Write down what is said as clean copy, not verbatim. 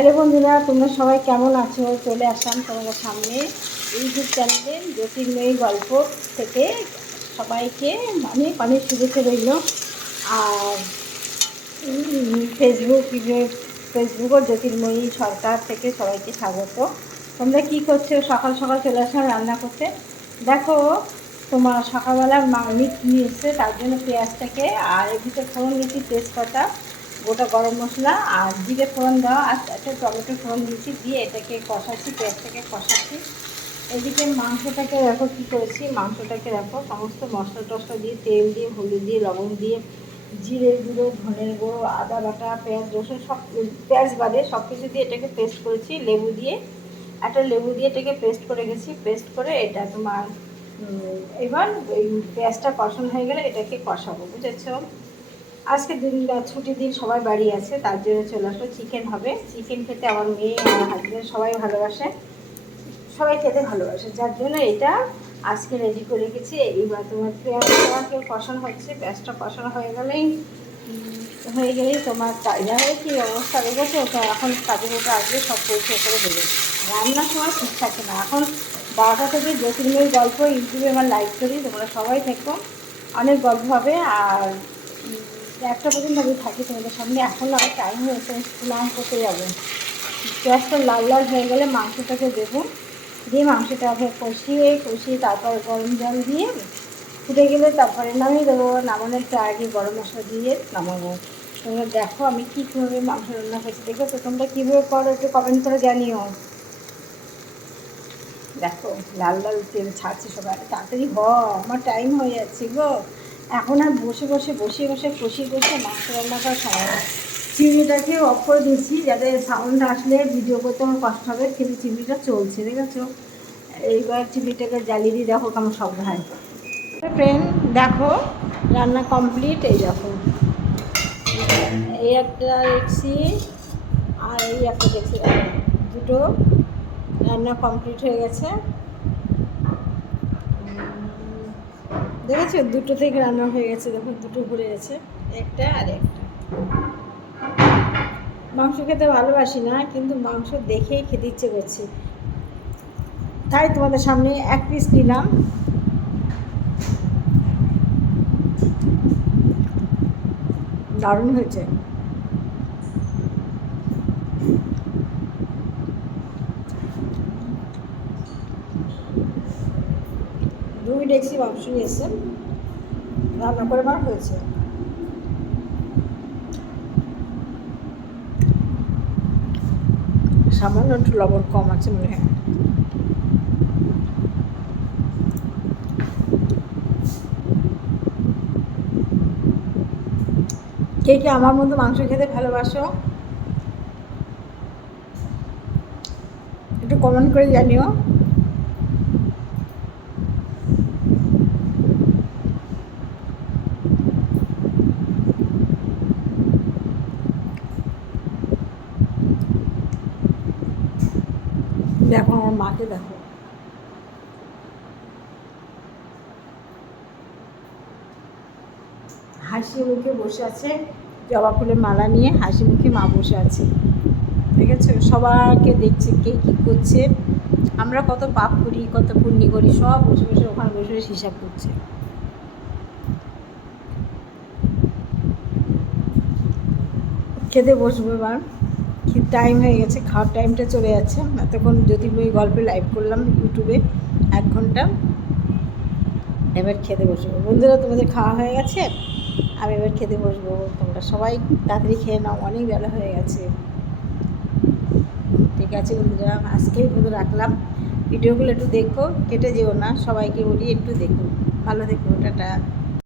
Hello বন্ধুরা, তোমরা সবাই কেমন আছো? চলে আসলাম তোমাদের সামনে ইউটিউব চ্যানেলে জ্যোতির্ময়ী গল্প থেকে। সবাইকে অনেক অনেক শুভেচ্ছা রইল। আর ফেসবুক ও জ্যোতির্ময়ী সরকার থেকে সবাইকে স্বাগত। তোমরা কি করছো? সকাল সকাল চলে আসলাম রান্না করতে। দেখো, তোমার সকালবেলা মিট নিয়ে এসছে, তার জন্য পেঁয়াজটাকে আর এর ভিতরে ফোড়ন দিয়েছি, তেজপাতা, গোটা গরম মশলা আর জিরে ফোড়ন দেওয়া, আর একটা টমেটো ফোড়ন দিয়েছি, দিয়ে এটাকে কষাচ্ছি, পেঁয়াজটাকে কষাচ্ছি। এদিকে মাংসটাকে দেখো কী করেছি, মাংসটাকে দেখো সমস্ত মশলা টশলা দিয়ে, তেল দিয়ে, হলুদ দিয়ে, লবণ দিয়ে, জিরে গুঁড়ো, ধনের গুঁড়ো, আদা বাটা, পেঁয়াজ রসুন সব, পেঁয়াজ বাদে সব কিছু দিয়ে এটাকে পেস্ট করেছি, লেবু দিয়ে, একটা লেবু দিয়ে এটাকে পেস্ট করে গেছি। পেস্ট করে এটা তোমার এবার ওই পেঁয়াজটা কষানো হয়ে গেলে এটাকে কষাবো, বুঝেছো? আজকে ছুটির দিন, সবাই বাড়ি আছে, তার জন্য চলে আসলো। চিকেন হবে, চিকেন খেতে আমার মেয়ে আমার হাজব্যান্ড সবাই ভালোবাসে, সবাই খেতে ভালোবাসে, যার জন্য এটা আজকে রেডি করে রেখেছি। এইবার তোমার পেঁয়াজটাকে কষানো হচ্ছে, পেঁয়াজটা কষানো হয়ে গেলেই তোমার তাইলে কী অবস্থা হয়ে গেছে, ওটা এখন কাজের ওটা আসবে, সব পরিষ্কার করে দেবে। রান্নার সময় ঠিক থাকে না। এখন 12টা থেকে জ্যোতির্ময়ী গল্প ইউটিউবে আমার লাইভ করি, তোমরা সবাই থেকো, অনেক গল্প হবে। আর 1টা পর্যন্ত আমি থাকি তোমাদের সামনে। এখন আমার টাইম হয়েছে, স্নান করতে যাবো। পেঁয়াজটা লাল লাল হয়ে গেলে মাংসটাকে দেবো, দিয়ে মাংসটাকে কষিয়ে তারপর গরম জল দিয়ে ফুটে গেলে তারপরে নামিয়ে দেবো। নামানোর আগে গরম মশলা দিয়ে নামাবো। তোমরা দেখো আমি কীভাবে মাংস রান্না করছি, দেখো তো তোমরা কীভাবে করো একটু কমেন্ট করে জানিও। দেখো লাল লাল তেল ছাড়ছে, সবাই তাড়াতাড়ি আমার টাইম হয়ে যাচ্ছে গো। এখন আর বসিয়ে বসে মাংস রান্না করা সময় না। চিমনিটাকে অফ করে দিচ্ছি যাতে সাউন্ড আসলে ভিডিও করতে আমার কষ্ট হবে, কিন্তু চিমনিটা চলছে, দেখেছো? এইবার চিমনিটাকে জ্বালিয়ে দিয়ে দেখো কেমন শব্দ হয়। ফ্রেন্ড দেখো, রান্না কমপ্লিট। এই দেখো, এই একটা দেখছি আর এই একটা দেখছি, দুটো রান্না কমপ্লিট হয়ে গেছে। দেখেছো, দুটো থেকে রান্না হয়ে গেছে, দেখো দুটো ভরে গেছে, একটা আর একটা। মাংস খেতে ভালোবাসি না, কিন্তু মাংস দেখেই খেতে ইচ্ছে করছে, তাই তোমাদের সামনে এক পিস নিলাম। দারুণ হয়েছে। দুই ডেকচি মাংস নিয়ে এসে রান্না করে আমার হয়েছে। সামান্য একটু লবণ কম আছে মনে হয়। কে কে আমার মতো মাংস খেতে ভালোবাসো একটু কমেন্ট করে জানিও। দেখো আমার মাকে দেখো, হাসি মুখে বসে আছে, জবা ফুলের মালা নিয়ে হাসি মুখে মা বসে আছে, দেখেছো? সবাইকে দেখছে কে কী করছে। আমরা কত পাপ করি, কত পুণ্য করি, সব বসে বসে ওখানে বসে বসে হিসাব করছে। খেতে বসবো এবার, টাইম হয়ে গেছে, খাওয়ার টাইমটা চলে যাচ্ছে। এতক্ষণ জ্যোতির্ময়ী গল্পে লাইভ করলাম ইউটিউবে 1 ঘন্টা, এবার খেতে বসবো। বন্ধুরা, তোমাদের খাওয়া হয়ে গেছে, আমি এবার খেতে বসবো। তোমরা সবাই তাড়াতাড়ি খেয়ে নাও, অনেক বেলা হয়ে গেছে। ঠিক আছে বন্ধুরা, আজকেই বন্ধু রাখলাম। ভিডিওগুলো একটু দেখো, কেটে যেও না, সবাইকে বলি একটু দেখো। ভালো দেখো, টাটা।